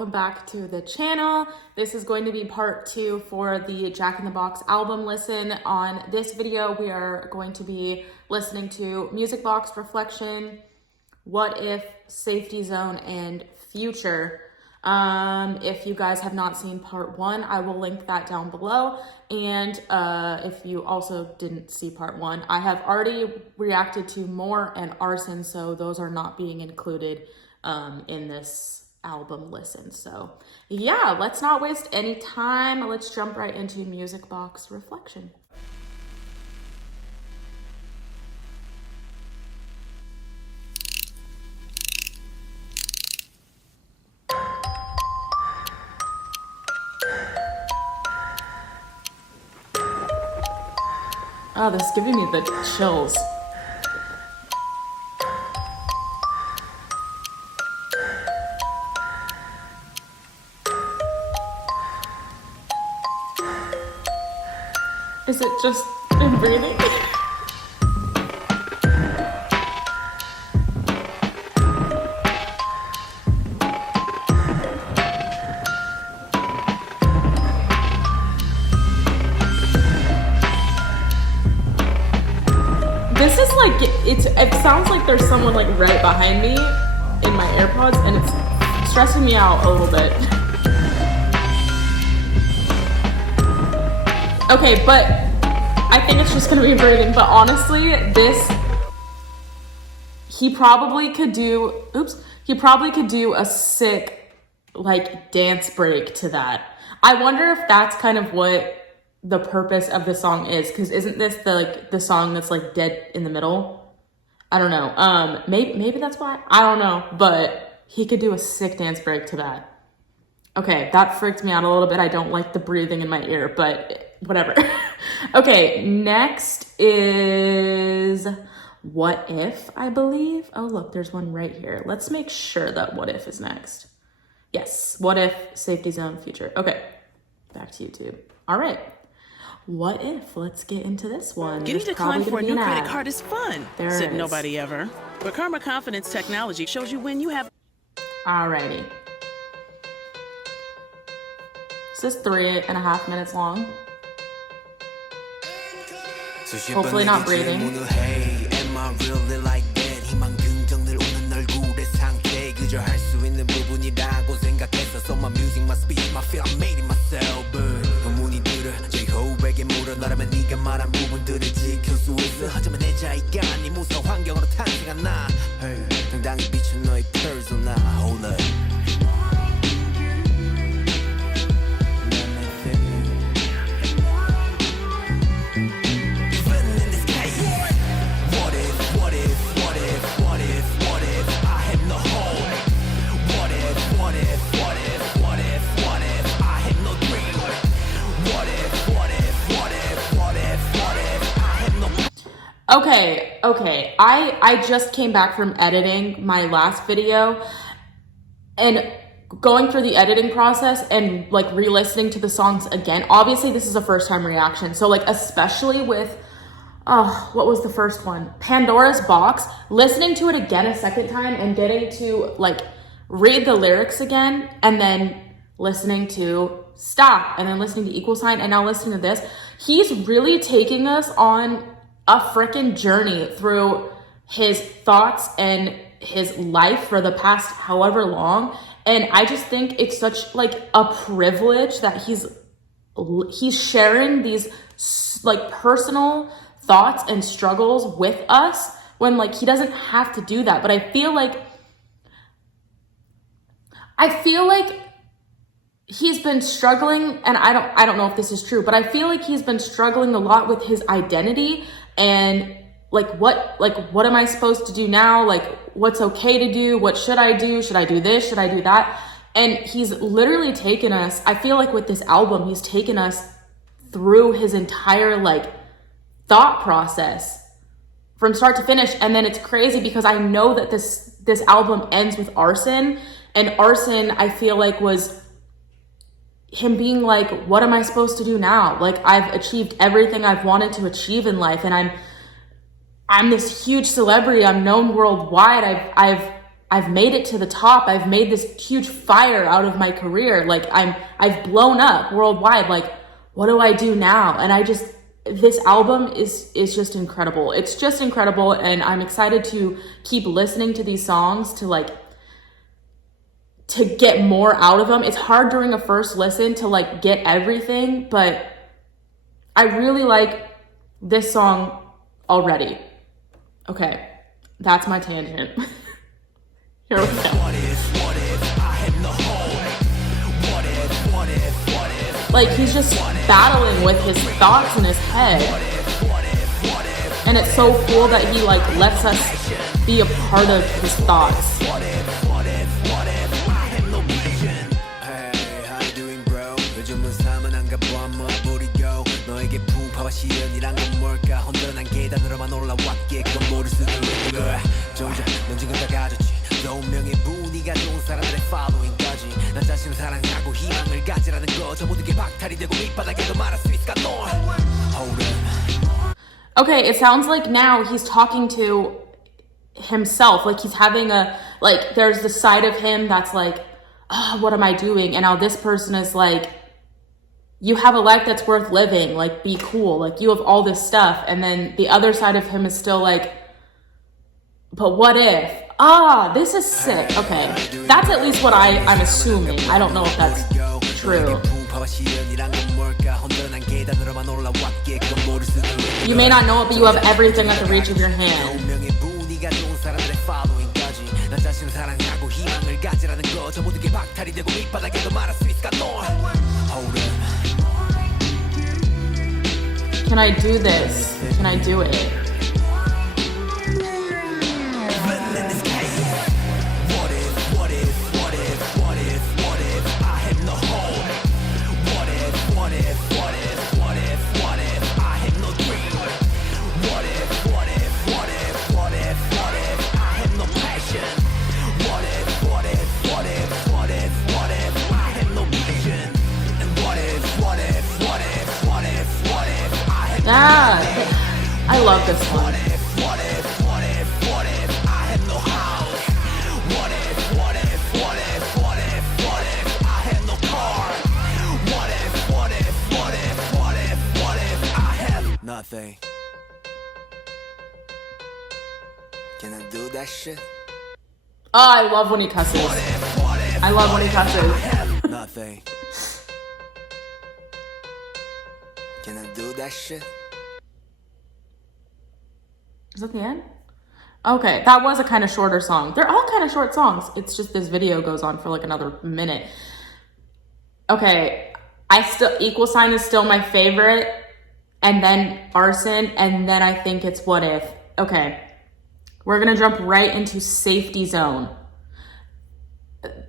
welcome back to the channel. This is going to be part 2 for the Jack in the Box album listen. On this video, we are going to be listening to Music Box, Reflection, What If, Safety Zone, and Future. If you guys have not seen part 1, I will link that down below. And if you also didn't see part 1, I have already reacted to More and Arson, so those are not being included in this album listen. So yeah, let's not waste any time. Let's jump right into Music Box Reflection. Oh, this is giving me the chills. Is it just been breathing? This is like, it sounds like there's someone like right behind me in my AirPods, and it's stressing me out a little bit. Okay, but I think it's just gonna be breathing, but honestly, he probably could do a sick, like, dance break to that. I wonder if that's kind of what the purpose of the song is, because isn't this the song that's like dead in the middle? I don't know. Maybe that's why. I don't know, but he could do a sick dance break to that. Okay, that freaked me out a little bit. I don't like the breathing in my ear, but whatever. Okay, next is What If, I believe. Oh, look, there's one right here. Let's make sure that What If is next. Yes, What If, Safety Zone, Future. Okay, back to YouTube. All right, What If? Let's get into this one. Getting declined for a new credit card is fun, said is. nobody ever. But Karma Confidence Technology shows you when you have... Alrighty. This is 3.5 minutes long. Hopefully not breathing. Okay. I just came back from editing my last video, and going through the editing process and like re-listening to the songs again. Obviously this is a first time reaction, so like especially with what was the first one, Pandora's Box, listening to it again a second time and getting to like read the lyrics again, and then listening to Stop, and then listening to Equal Sign, and now listening to this. He's really taking us on a freaking journey through his thoughts and his life for the past however long. And I just think it's such like a privilege that he's sharing these like personal thoughts and struggles with us, when like he doesn't have to do that. But I feel like he's been struggling, and I don't know if this is true, but I feel like he's been struggling a lot with his identity, and like what am I supposed to do now? Like, what's okay to do? What should I do? Should I do this? Should I do that? And he's literally taken us, I feel like with this album, he's taken us through his entire like thought process from start to finish. And then it's crazy because I know that this album ends with Arson, and Arson, I feel like, was him being like, what am I supposed to do now? Like, I've achieved everything I've wanted to achieve in life, and I'm this huge celebrity. I'm known worldwide. I've I've made it to the top. I've made this huge fire out of my career. Like I've blown up worldwide. Like, what do I do now? And this album is just incredible. It's just incredible. And I'm excited to keep listening to these songs to get more out of them. It's hard during a first listen to like get everything, but I really like this song already. Okay, that's my tangent. Here we go. Like, he's just battling with his thoughts in his head. And it's so cool that he like lets us be a part of his thoughts. Okay, it sounds like now he's talking to himself. Like he's having there's the side of him that's like, oh, what am I doing? And now this person is like, you have a life that's worth living. Like, be cool. Like, you have all this stuff. And then the other side of him is still like, but what if? This is sick. Okay, that's at least what I'm assuming. I don't know if that's true. You may not know it, but you have everything at the reach of your hand. Can I do this? Can I do it? Yeah, I love this one. Nothing. Can I do that shit? Oh, I love when he cusses. I love when he cusses. Nothing. Can I do that shit? Is that the end? Okay, that was a kind of shorter song. They're all kind of short songs. It's just this video goes on for like another minute. Okay, Equal Sign is still my favorite. And then Arson, and then I think it's What If. Okay, we're gonna jump right into Safety Zone.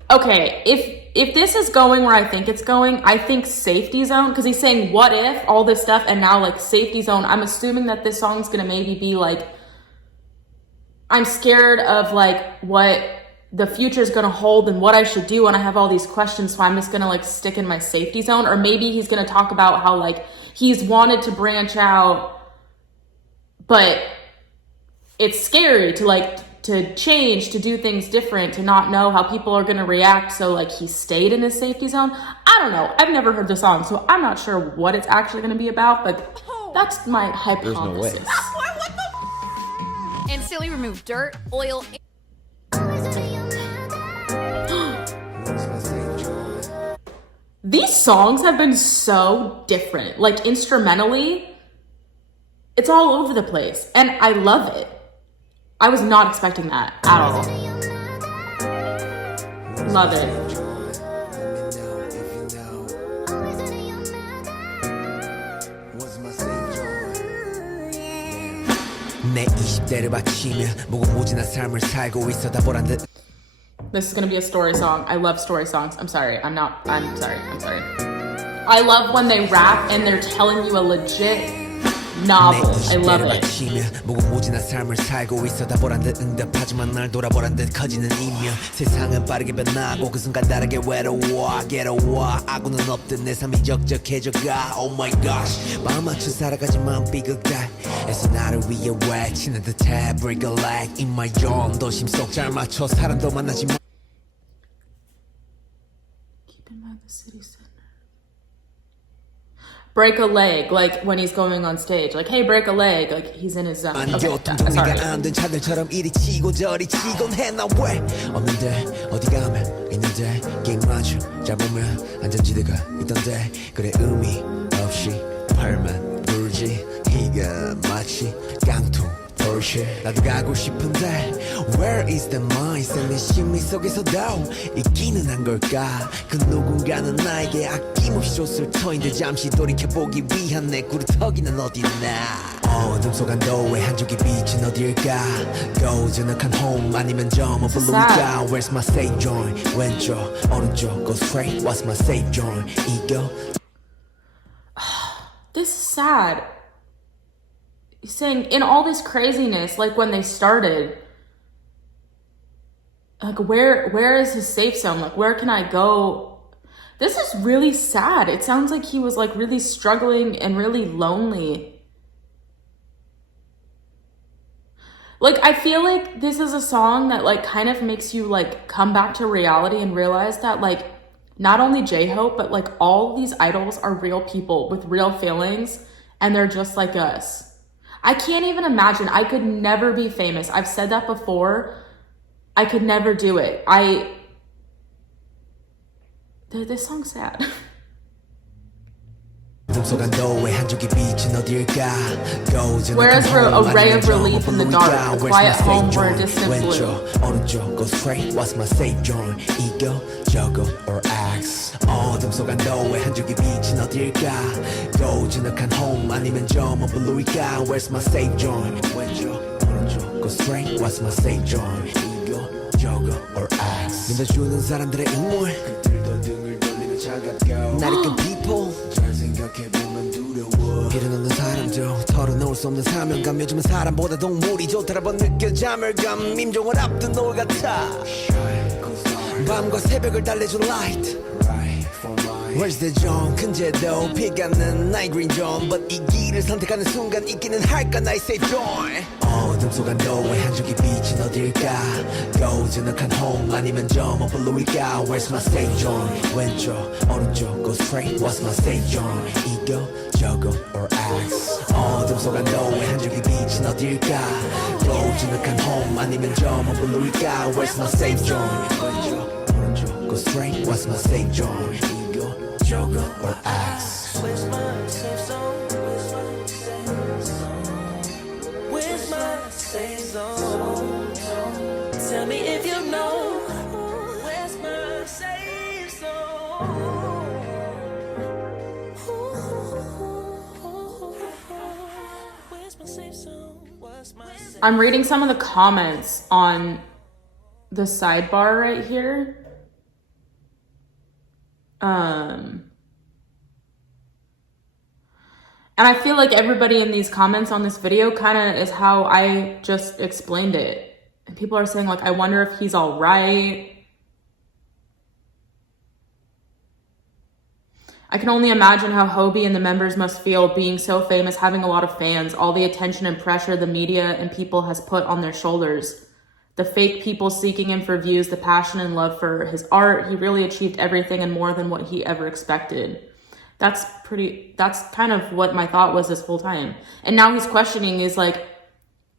Okay, if this is going where I think it's going, I think Safety Zone, because he's saying what if, all this stuff, and now like Safety Zone, I'm assuming that this song's gonna maybe be like, I'm scared of like what the future is gonna hold and what I should do, and I have all these questions, so I'm just gonna like stick in my safety zone. Or maybe he's gonna talk about how like he's wanted to branch out, but it's scary to change, to do things different, to not know how people are gonna react. So like he stayed in his safety zone. I don't know. I've never heard the song, so I'm not sure what it's actually gonna be about, but that's my hypothesis. There's no way. And Silly removed dirt, oil. These songs have been so different. Like instrumentally, it's all over the place. And I love it. I was not expecting that at all. Love it. This is gonna be a story song. I love story songs. I'm sorry. I'm sorry. I love when they rap and they're telling you a legit novel. I love it. 무궁무진한 삶을 살고 있어 다 보란 듯 응답하지만 날 돌아보란 듯 커지는 이면 세상은 빠르게 변하고 그 순간 다르게 괴로워 아구는 없듯 내 삶이 적적해져가 Oh my gosh 마음 맞춰 살아가지만 삐걱대에서 나를 위해 외치는 듯해 Break a leg in my zone 도심 속 잘 맞춰 사람도 만나지만 Keep in mind the city center. Break a leg, like when he's going on stage. Like, hey, break a leg. Like, he's in his zone. Okay, sorry. 안된 차들처럼 이리 치고 저리 치곤 해나 왜 없는데 어디 가면 있는데 게임 맞춰 잘 보면 안전지대가 있던데 그래 의미 없이 팔만 불지 이가 마치 깡통 Porsche 나도 가고 싶은데 Where is the mindset 내 심리 속에서도 있기는 한 걸까 그 누군가는 나에게 아낌없이 줬을 터인데 잠시 돌이켜보기 위한 내 구루터기는 어딨나 어둠 속 안도의 한 줄기 빛은 어딜까 고즈넉한 home 아니면 저 머물러일까 Where's my safe joint 왼쪽 오른쪽 go straight What's my safe joint ego This is sad. He's saying in all this craziness, like when they started, like where is his safe zone? Like where can I go? This is really sad. It sounds like he was like really struggling and really lonely. Like I feel like this is a song that like kind of makes you like come back to reality and realize that like not only J-Hope, but like all these idols are real people with real feelings and they're just like us. I can't even imagine. I could never be famous. I've said that before. I could never do it. This song's sad. Where is a ray of relief in the dark, a quiet home or a distant blue? Go straight, what's my safe joint? Ego, juggle, or axe? 어둠 속 안도의 한 줄기 빛은 어딜까? 고즈넉한 home 아니면 저 머물러일까? Where's my safe joint? 왼쪽, 오른쪽, go straight, what's my safe joint? Ego, juggle, or axe? 믿어주는 사람들의 응원 그들도 등을 돌리며 차갑고 날 이끈 people 잘 생각해보면 두려워 필요 없는 사람도 털어놓을 수 없는 사명감 요즘은 사람보다 동물이 좋다라고 느껴 자멸감 임종을 앞둔 노을 같아 밤과 새벽을 달래준 light Where's the zone 근제도 피가는 night green zone But 이 길을 선택하는 순간 있기는 할까 나의 safe zone 어둠 속 안도의 한 줄기 빛은 어딜까 고즈넉한 home 아니면 저 머물러일까 Where's my safe zone 왼쪽 오른쪽 go straight What's my safe zone ego juggle or axe 어둠 속 안도의 한 줄기 빛은 어딜까 고즈넉한 home 아니면 저 머물러일까 Where's my safe zone 왼쪽 오른쪽 go straight What's my safe zone ego juggle or axe Where's my safe zone Where's my safe zone Tell me if you know Where's my safe zone Where's my safe zone What's my safe I'm reading some of the comments on the sidebar right here. And I feel like everybody in these comments on this video kind of is how I just explained it. And people are saying like, I wonder if he's all right. I can only imagine how Hobie and the members must feel being so famous, having a lot of fans, all the attention and pressure the media and people has put on their shoulders. The fake people seeking him for views, the passion and love for his art. He really achieved everything and more than what he ever expected. That's kind of what my thought was this whole time. And now he's questioning is like,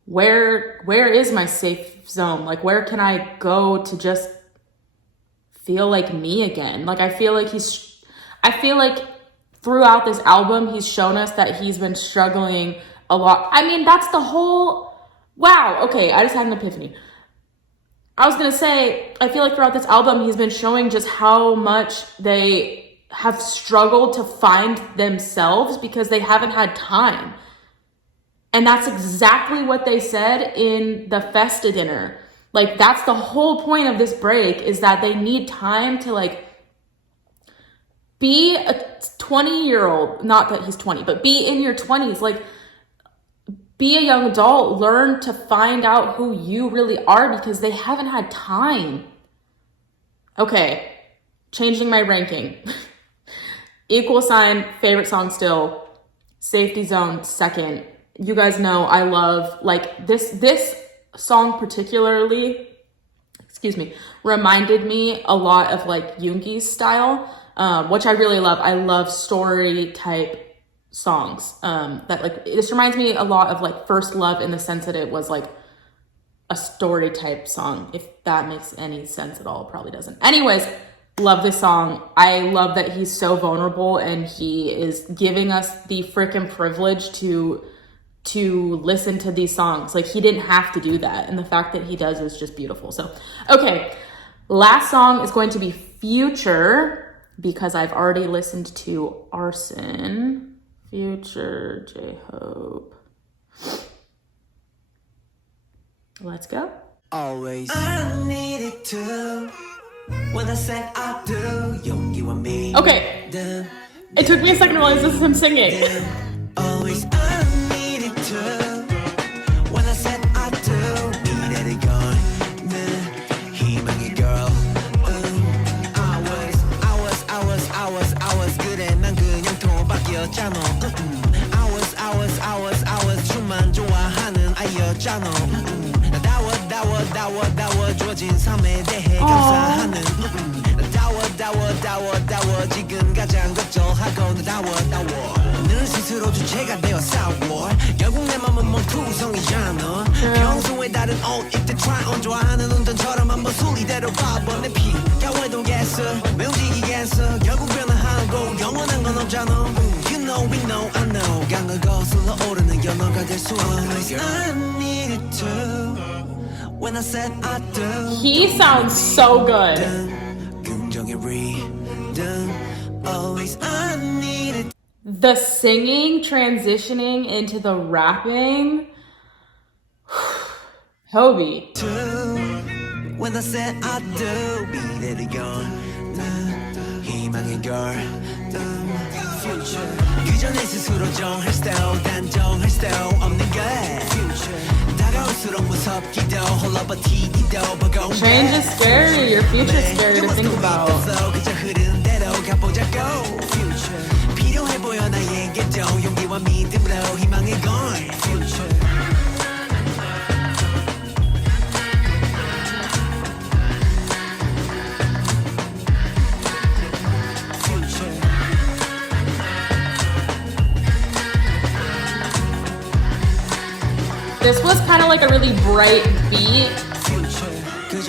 where is my safe zone? Like, where can I go to just feel like me again? Like, I feel like throughout this album, he's shown us that he's been struggling a lot. I mean, that's the whole, wow. Okay. I just had an epiphany. I was going to say, I feel like throughout this album, he's been showing just how much they have struggled to find themselves because they haven't had time. And that's exactly what they said in the Festa dinner. Like, that's the whole point of this break is that they need time to like be a 20-year-old, not that he's 20, but be in your 20s. Like be a young adult, learn to find out who you really are because they haven't had time. Okay, changing my ranking. Equal Sign, favorite song still. Safety Zone, second. You guys know I love, like, this song particularly, reminded me a lot of like Yoongi's style, which I really love. I love story type songs. That like, this reminds me a lot of like First Love in the sense that it was like a story type song. If that makes any sense at all, it probably doesn't. Anyways, love this song. I love that he's so vulnerable and he is giving us the freaking privilege to listen to these songs. Like, he didn't have to do that, and the fact that he does is just beautiful. So, okay, last song is going to be Future, because I've already listened to Arson. Future, J-Hope. Let's go. Always I needed to when I said I do you and me. Okay, it took me a second to realize this is him singing. Always I needed to when I said I do 이래를 건 희망의 girl. I was 그래 난 그냥 토박이었잖아. I was 춤만 좋아하는 아이였잖아. 다워 주어진 삶에 대해 감사하는 다워 지금 가장 걱정하고 다워 늘 스스로 주체가 되어 싸워 결국 내 맘은 멍투성이잖아 평소에 다른 옷 입대 try on 좋아하는 운전처럼 한번 순리대로 봐봐 내 피가 외동겠어 왜 움직이겠어 결국 변화하고 영원한 건 없잖아 You know we know I know 강을 거슬러 오르는 연어가 될 수 없어 I needed to When I said I do, He sounds so good. Always I needed. The singing transitioning into the rapping. Hobie. When I said I do, be let it go. 희망의 girl. Future. 그 전에 스스로 정할 style, 단정할 style 없는 걸. Change is scary. Your future is scary to think about. This was kind of like a really bright beat. I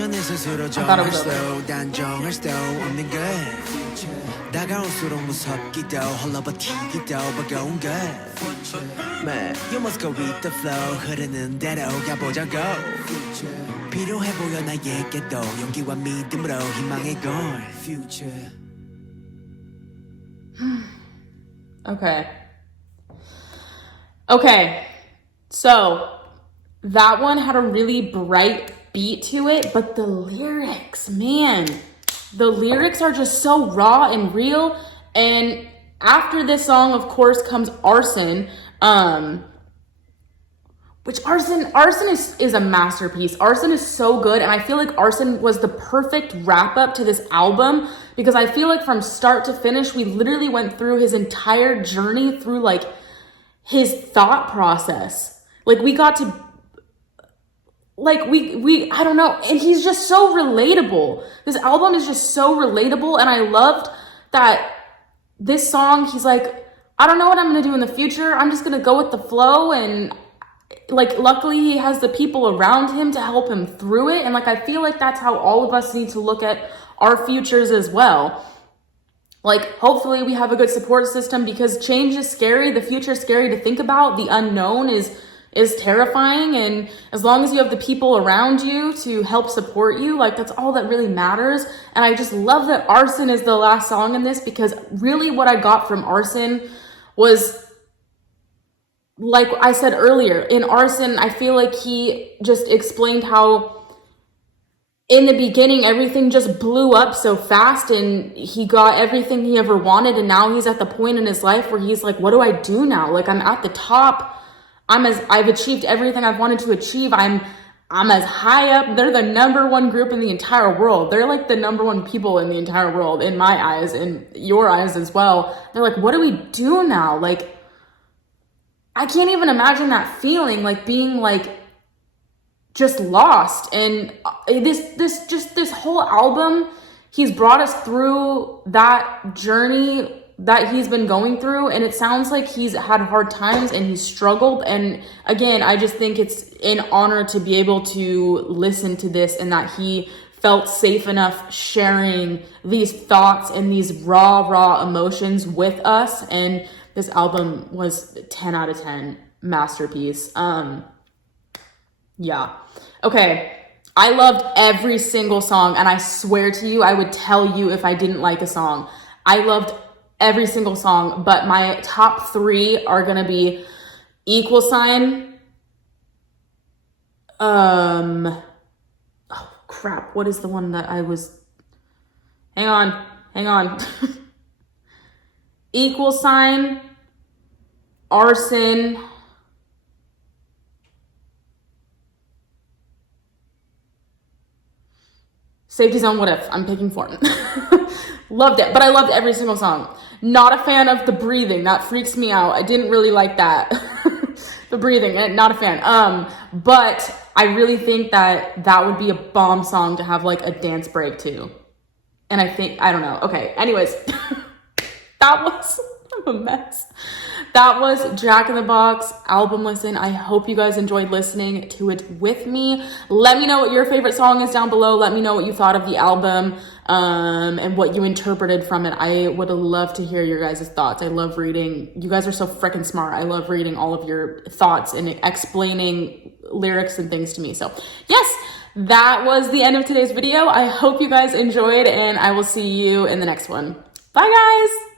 thought it was You must go with the flow 흐르는 대로 가보자고 필요해 보여 나에게도 용기와 믿음으로 희망의 걸 Future Okay. So that one had a really bright beat to it, but the lyrics, man, the lyrics are just so raw and real. And after this song, of course, comes Arson, which Arson is a masterpiece. Arson is so good, and I feel like Arson was the perfect wrap up to this album because I feel like from start to finish, we literally went through his entire journey through like his thought process. Like we got to, like we I don't know, and he's just so relatable. This album is just so relatable, and I loved that this song, he's like, I don't know what I'm gonna do in the future. I'm just gonna go with the flow, and like luckily he has the people around him to help him through it. And like I feel like that's how all of us need to look at our futures as well. Like hopefully we have a good support system because change is scary, the future is scary to think about, the unknown is terrifying, and as long as you have the people around you to help support you, like that's all that really matters. And I just love that Arson is the last song in this because really what I got from Arson was, like I said earlier, in Arson, I feel like he just explained how in the beginning, everything just blew up so fast and he got everything he ever wanted. And now he's at the point in his life where he's like, what do I do now? Like I'm at the top. I've achieved everything I've wanted to achieve. I'm as high up. They're the number one group in the entire world. They're like the number one people in the entire world, in my eyes, in your eyes as well. They're like, what do we do now? Like, I can't even imagine that feeling, like being like just lost. And this whole album, he's brought us through that journey that he's been going through, and it sounds like he's had hard times and he's struggled. And again, I just think it's an honor to be able to listen to this, and that he felt safe enough sharing these thoughts and these raw emotions with us. And this album was 10 out of 10 masterpiece. Yeah. Okay. I loved every single song, and I swear to you, I would tell you if I didn't like a song. I loved every single song, but my top 3 are gonna be Equal Sign. Oh crap, what is the one that I was, hang on. Equal Sign, Arson, Safety Zone, What If. I'm picking 4. Loved it, but I loved every single song. Not a fan of the breathing. That freaks me out. I didn't really like that. The breathing, not a fan. But I really think that would be a bomb song to have like a dance break to. And I don't know. Okay, anyways, that was a mess. That was Jack in the Box album listen. I hope you guys enjoyed listening to it with me. Let me know what your favorite song is down below. Let me know what you thought of the album, and what you interpreted from it. I would love to hear your guys' thoughts. I love reading. You guys are so freaking smart. I love reading all of your thoughts and explaining lyrics and things to me. So yes, that was the end of today's video. I hope you guys enjoyed, and I will see you in the next one. Bye guys.